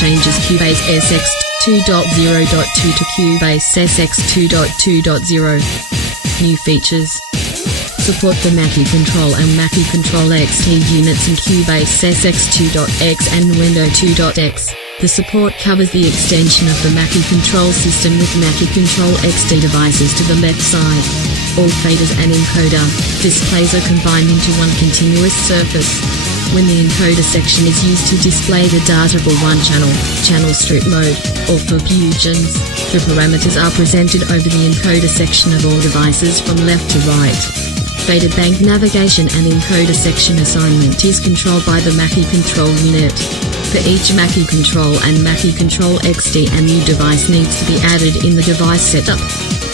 changes Cubase SX 2.0.2 to Cubase SX 2.2.0. New features. Support the Mackie Control and Mackie Control XT units in Cubase SX 2.x and Windows 2.x. The support covers the extension of the Mackie Control system with Mackie Control XT devices to the left side. All faders and encoder displays are combined into one continuous surface. When the encoder section is used to display the data for one channel, channel strip mode, or for fusions, the parameters are presented over the encoder section of all devices from left to right. Fader bank navigation and encoder section assignment is controlled by the Mackie Control unit. For each Mackie Control and Mackie Control XT, a new device needs to be added in the device setup.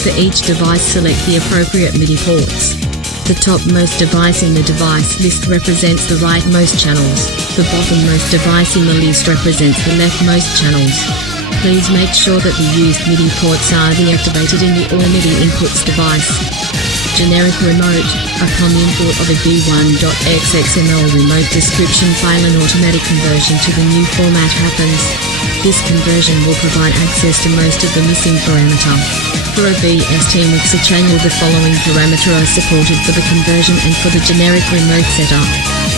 For each device, select the appropriate MIDI ports. The topmost device in the device list represents the rightmost channels. The bottommost device in the list represents the leftmost channels. Please make sure that the used MIDI ports are deactivated in the All MIDI Inputs device. Generic remote. Upon the import of a v1.xxml remote description file, an automatic conversion to the new format happens. This conversion will provide access to most of the missing parameter. For a VST mixer channel, the following parameter are supported for the conversion and for the generic remote setup: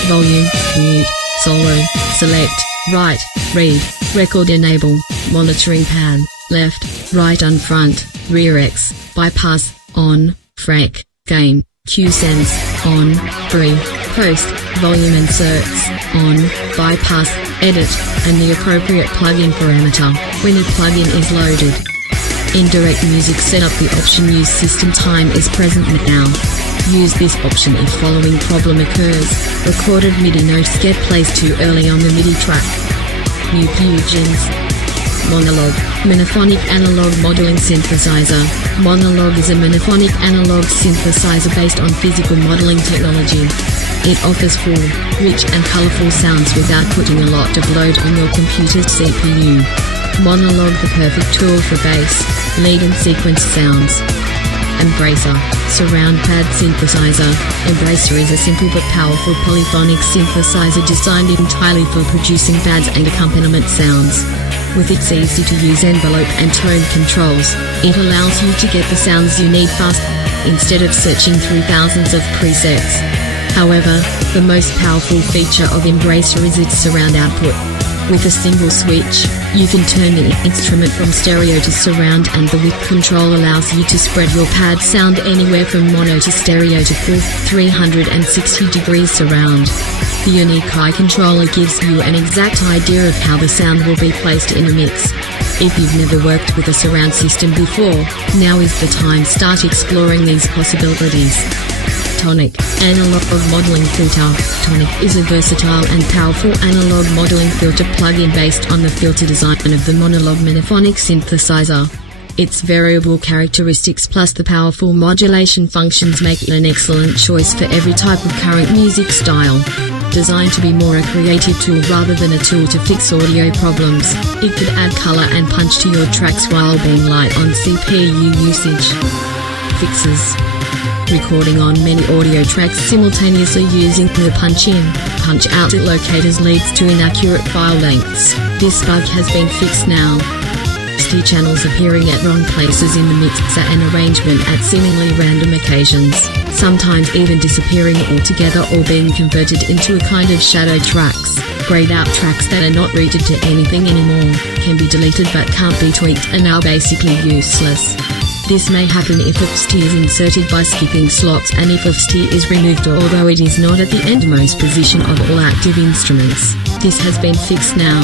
volume, mute, solo, select, right, read, record enable, monitoring pan, left, right on front, rear X, bypass, on, FRAC, gain, Q sense, on, free, post, volume inserts, on, bypass, edit, and the appropriate plugin parameter when a plugin is loaded. Indirect music setup. The option use system time is present now. Use this option if following problem occurs. Recorded MIDI notes get placed too early on the MIDI track. New fusions. Monologue. Monophonic analog modeling synthesizer. Monologue is a monophonic analog synthesizer based on physical modeling technology. It offers full, rich and colorful sounds without putting a lot of load on your computer's CPU. Monologue, the perfect tool for bass, lead and sequence sounds. Embracer. Surround pad synthesizer. Embracer is a simple but powerful polyphonic synthesizer designed entirely for producing pads and accompaniment sounds. With its easy-to-use envelope and tone controls, it allows you to get the sounds you need fast, instead of searching through thousands of presets. However, the most powerful feature of Embracer is its surround output. With a single switch, you can turn the instrument from stereo to surround, and the width control allows you to spread your pad sound anywhere from mono to stereo to full 360 degrees surround. The unique eye controller gives you an exact idea of how the sound will be placed in a mix. If you've never worked with a surround system before, now is the time. Start exploring these possibilities. Tonic. Analog modeling filter. Tonic is a versatile and powerful analog modeling filter plugin based on the filter design of the Monologue monophonic synthesizer. Its variable characteristics plus the powerful modulation functions make it an excellent choice for every type of current music style. Designed to be more a creative tool rather than a tool to fix audio problems, it could add color and punch to your tracks while being light on CPU usage. Fixes. Recording on many audio tracks simultaneously using the punch-in, punch-out locators leads to inaccurate file lengths. This bug has been fixed now. ST channels appearing at wrong places in the mixer and arrangement at seemingly random occasions, sometimes even disappearing altogether or being converted into a kind of shadow tracks. Grayed out tracks that are not routed to anything anymore, can be deleted but can't be tweaked and are basically useless. This may happen if FST is inserted by skipping slots and if FST is removed, although it is not at the endmost position of all active instruments. This has been fixed now.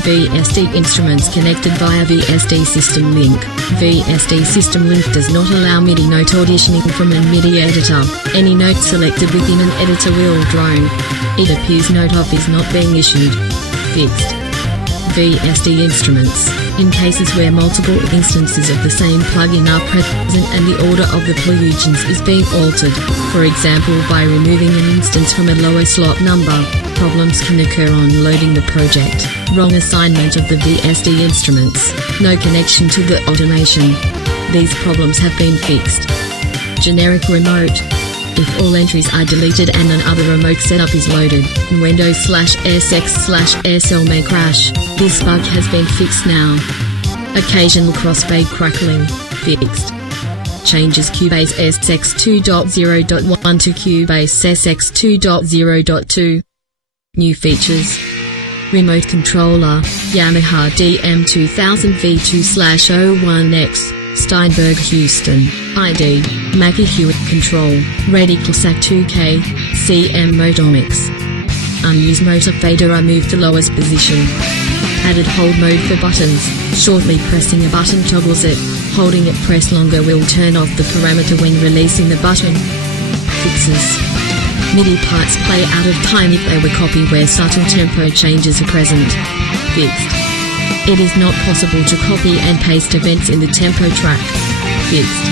VST instruments connected via VST system link. VST system link does not allow MIDI note auditioning from a MIDI editor. Any note selected within an editor will drone. It appears note off is not being issued. Fixed. VST instruments. In cases where multiple instances of the same plugin are present and the order of the plugins is being altered, for example by removing an instance from a lower slot number, problems can occur on loading the project. Wrong assignment of the VST instruments. No connection to the automation. These problems have been fixed. Generic remote. if all entries are deleted and another remote setup is loaded. Windows/SX/SL may crash. This bug has been fixed now. Occasional crossfade crackling, fixed. Changes Cubase SX 2.0.1 to Cubase SX 2.0.2. New features. Remote controller, Yamaha DM2000 V2/01X, Steinberg Houston, ID, Mackie Hewitt Control, Radical SAC 2K, CM Motomics. Unused motor fader are moved to lowest position. Added hold mode for buttons, shortly pressing a button toggles it, holding it pressed longer will turn off the parameter when releasing the button. Fixes. MIDI parts play out of time if they were copied where subtle tempo changes are present. Fixed. It is not possible to copy and paste events in the tempo track. Fixed.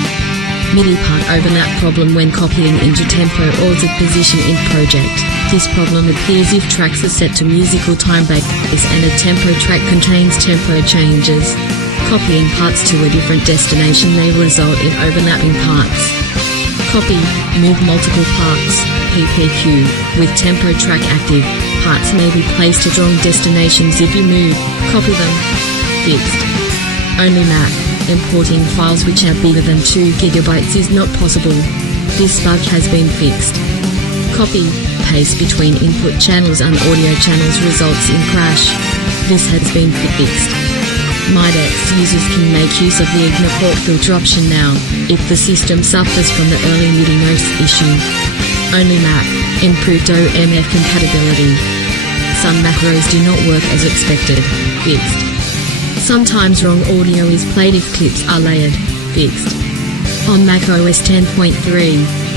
MIDI part overlap problem when copying into tempo or the position in project. This problem appears if tracks are set to musical time base and a tempo track contains tempo changes. Copying parts to a different destination may result in overlapping parts. Copy, move multiple parts, PPQ, with tempo track active. Parts may be placed at wrong destinations if you move, copy them. Fixed. Only Mac. Importing files which are bigger than 2 GB is not possible. This bug has been fixed. Copy, paste between input channels and audio channels results in crash. This has been fixed. MIDEX users can make use of the ignore port filter option now, if the system suffers from the early MIDI notes issue. Only Mac. Improved OMF compatibility. Some macros do not work as expected. Fixed. Sometimes wrong audio is played if clips are layered. Fixed. On Mac OS 10.3,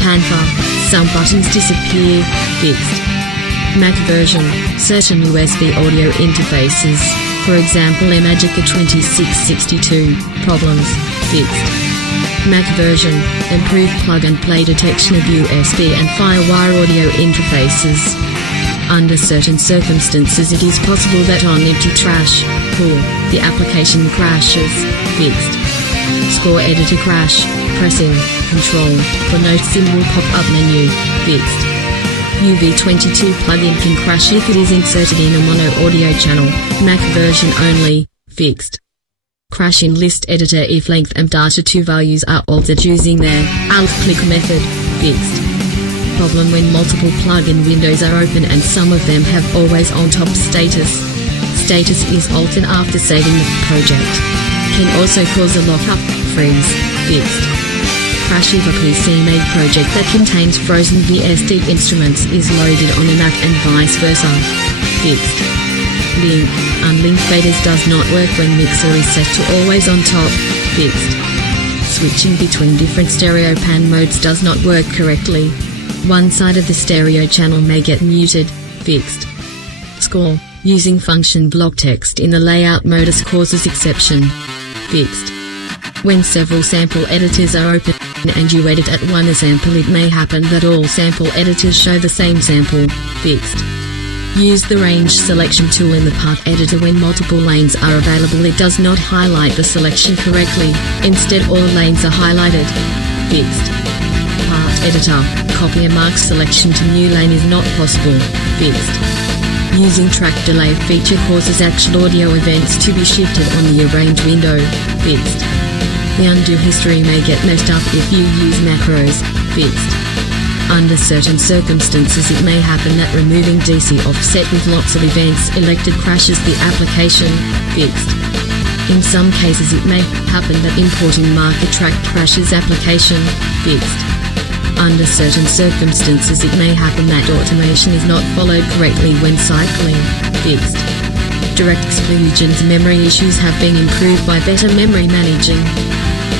Panther, some buttons disappear. Fixed. Mac version, certain USB audio interfaces, for example Imagica 2662, problems. Fixed. Mac version, improved plug-and-play detection of USB and FireWire audio interfaces. Under certain circumstances it is possible that on empty trash pool, the application crashes. Fixed. Score editor crash, pressing Ctrl for note symbol pop-up menu. Fixed. UV22 plugin can crash if it is inserted in a mono audio channel, Mac version only. Fixed. Crash in list editor if length and data 2 values are altered using their alt-click method. Fixed. Problem when multiple plugin windows are open and some of them have always on top status. Status is altered after saving the project. Can also cause a lockup, freeze. Fixed. Crash if a PC-made project that contains frozen VSD instruments is loaded on a Mac and vice versa. Fixed. Link, unlink faders does not work when mixer is set to always on top. Fixed. Switching between different stereo pan modes does not work correctly. One side of the stereo channel may get muted. Fixed. Score, using function block text in the layout modus causes exception. Fixed. When several sample editors are open and you edit at one sample, it may happen that all sample editors show the same sample. Fixed. Use the range selection tool in the part editor when multiple lanes are available. It does not highlight the selection correctly, instead all lanes are highlighted. Fixed. Part editor, copy a marked selection to new lane is not possible. Fixed. Using track delay feature causes actual audio events to be shifted on the arrange window. Fixed. The undo history may get messed up if you use macros. Fixed. Under certain circumstances it may happen that removing DC offset with lots of events elected crashes the application. Fixed. In some cases it may happen that importing marker track crashes application. Fixed. Under certain circumstances it may happen that automation is not followed correctly when cycling. Fixed. Direct exclusions memory issues have been improved by better memory managing.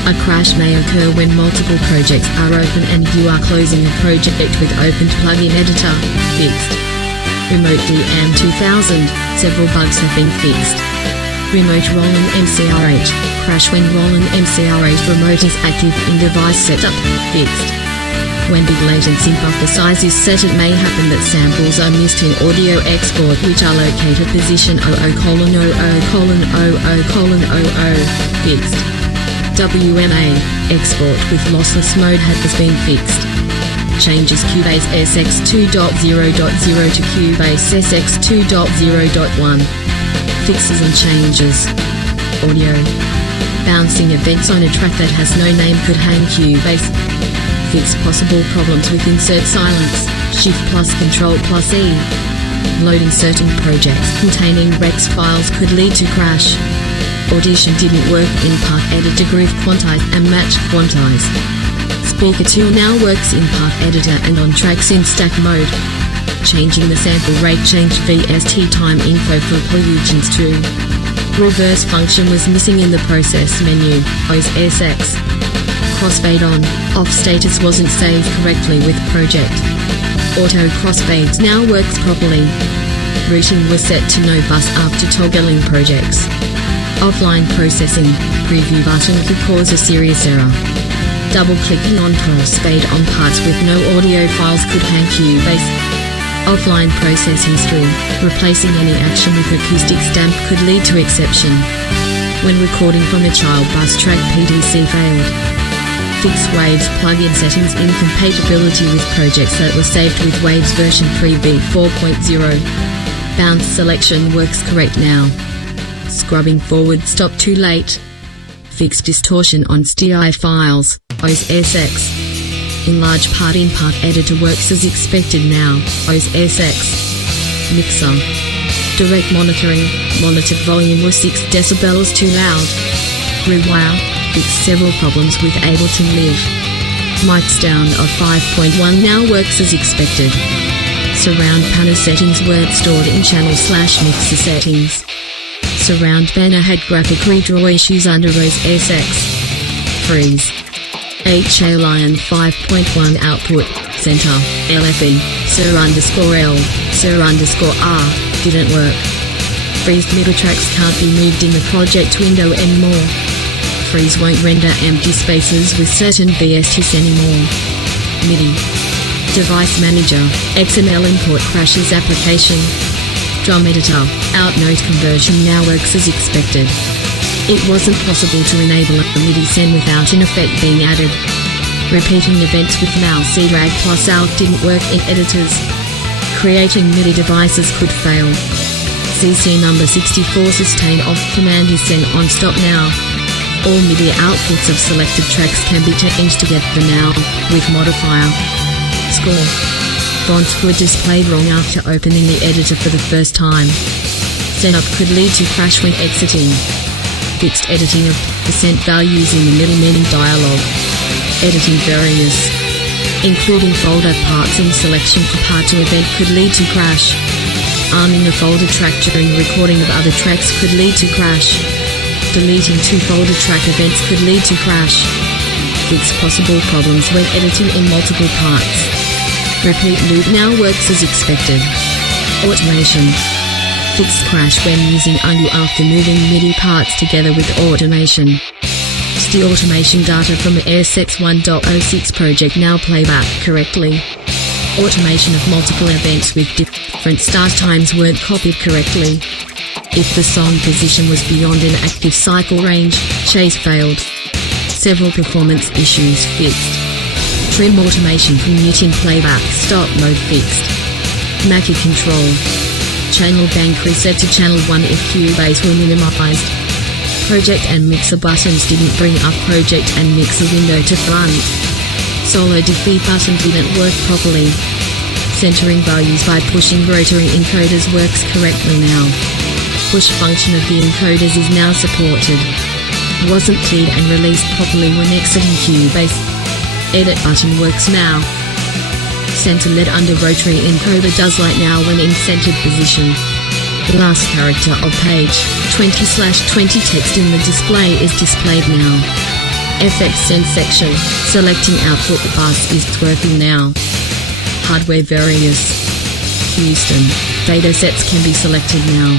A crash may occur when multiple projects are open and you are closing a project with opened plugin editor. Fixed. Remote DM2000, several bugs have been fixed. Remote Roland MCR8, crash when Roland MCR8 remote is active in device setup. Fixed. When big latency buffer size is set, it may happen that samples are missed in audio export which are located position 00:00:00:00. Fixed. WMA, export with lossless mode has been fixed. changes Cubase SX2.0.0 to Cubase SX2.0.1. Fixes and changes. Audio. Bouncing events on a track that has no name could hang Cubase. Fix possible problems with insert silence, Shift plus Control plus E. Loading certain projects containing rex files could lead to crash. Audition didn't work in Part Editor Groove Quantize and Match Quantize. Speaker tool now works in Part Editor and on tracks in stack mode. Changing the sample rate changed VST time info for plugins too. Reverse function was missing in the process menu, OS SX. Crossfade on, off status wasn't saved correctly with project. Auto crossfades now works properly. Routing was set to no bus after toggling projects. Offline processing, preview button could cause a serious error. Double-clicking on crossfade on parts with no audio files could hang Cubase. Offline process history, replacing any action with acoustic stamp could lead to exception. When recording from a child bus track PDC failed. Fix Waves plugin settings incompatibility with projects that were saved with Waves version 3b 4.0. Bounce selection works correct now. Scrubbing forward stop too late. Fix distortion on STI files, OS SX. Enlarge part in Part Editor works as expected now, OS SX. Mixer. Direct monitoring, monitored volume was 6 decibels too loud. Rewire, fixed several problems with Ableton Live. Mics down of 5.1 now works as expected. Surround panel settings weren't stored in channel/mixer settings. Surround banner had graphic redraw issues under OS SX. Freeze. HA Lion 5.1 output, center, LFE, Sir_L, Sir_R, didn't work. Freezed MIDI tracks can't be moved in the project window anymore. Freeze won't render empty spaces with certain VSTs anymore. MIDI. Device Manager, XML import crashes application. Drum Editor, out note conversion now works as expected. It wasn't possible to enable a MIDI send without an effect being added. Repeating events with mouse drag plus out didn't work in editors. Creating MIDI devices could fail. CC number 64 sustain off command is sent on stop now. All MIDI outputs of selected tracks can be changed together now, with modifier. Score. Fonts were displayed wrong after opening the editor for the first time. Setup could lead to crash when exiting. Fixed editing of percent values in the middle menu dialog. Editing various, including folder parts in selection for part to event could lead to crash. Arming a folder track during recording of other tracks could lead to crash. Deleting 2 folder track events could lead to crash. Fix possible problems when editing in multiple parts. Repeat loop now works as expected. Automation. Fixed crash when using undo after moving MIDI parts together with automation. The automation data from the SX 1.06 project now playback correctly. Automation of multiple events with different start times weren't copied correctly. If the song position was beyond an active cycle range, chase failed. Several performance issues fixed. Trim automation from muting playback stop mode fixed. Mackie control. Channel bank reset to channel 1 if Cubase were minimized. Project and mixer buttons didn't bring up project and mixer window to front. Solo defeat button didn't work properly. Centering values by pushing rotary encoders works correctly now. Push function of the encoders is now supported. Wasn't cleared and released properly when exiting Cubase. Edit button works now. Center LED under rotary encoder does light now when in centered position. The last character of page 20/20 text in the display is displayed now. FX send section, selecting output bus is working now. Hardware various. Houston, data sets can be selected now.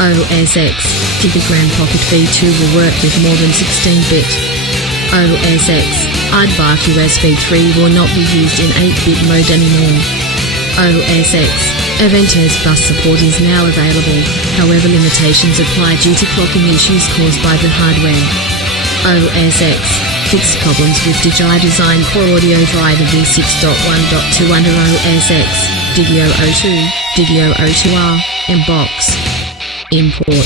OS X, Gigagram Pocket V2 will work with more than 16-bit. OS X, Aardvark USB 3 will not be used in 8-bit mode anymore. OS X, Avente's bus support is now available, however limitations apply due to clocking issues caused by the hardware. OS X, Fix problems with DJI Design Core Audio Driver v6.1.2 under OS X, Digio O2, Digio O2R, Mbox. Import.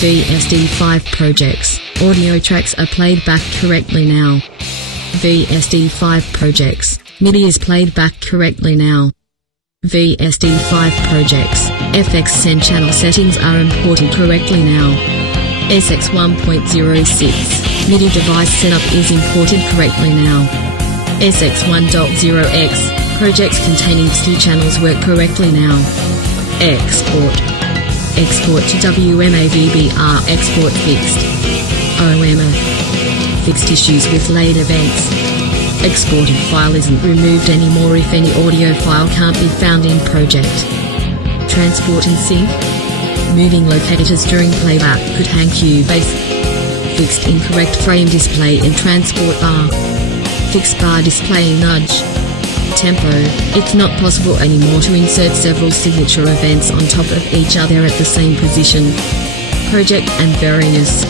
VSD5 projects. Audio tracks are played back correctly now. VSD5 projects. MIDI is played back correctly now. VSD5 projects. FX send channel settings are imported correctly now. SX 1.06. MIDI device setup is imported correctly now. SX 1.0x. Projects containing STU channels work correctly now. Export. Export to WMAVBR. Export fixed. OMF. Fixed issues with late events. Exported file isn't removed anymore if any audio file can't be found in project. Transport and sync. Moving locators during playback could hang Cubase. Fixed incorrect frame display in transport bar. Fixed bar display nudge. Tempo. It's not possible anymore to insert several signature events on top of each other at the same position. Project and various.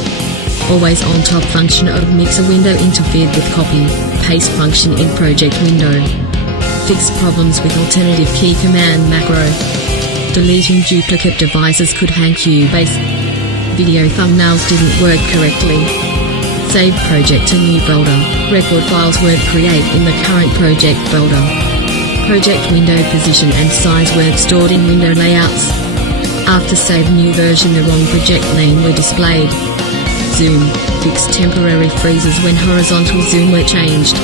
Always on top function of mixer window interfered with copy, paste function in project window. Fixed problems with alternative key command macro. Deleting duplicate devices could hang Cubase. Video thumbnails didn't work correctly. Save project to new folder. Record files weren't created in the current project folder. Project window position and size weren't stored in window layouts. After save new version the wrong project name were displayed. Zoom. Fixed temporary freezes when horizontal zoom were changed.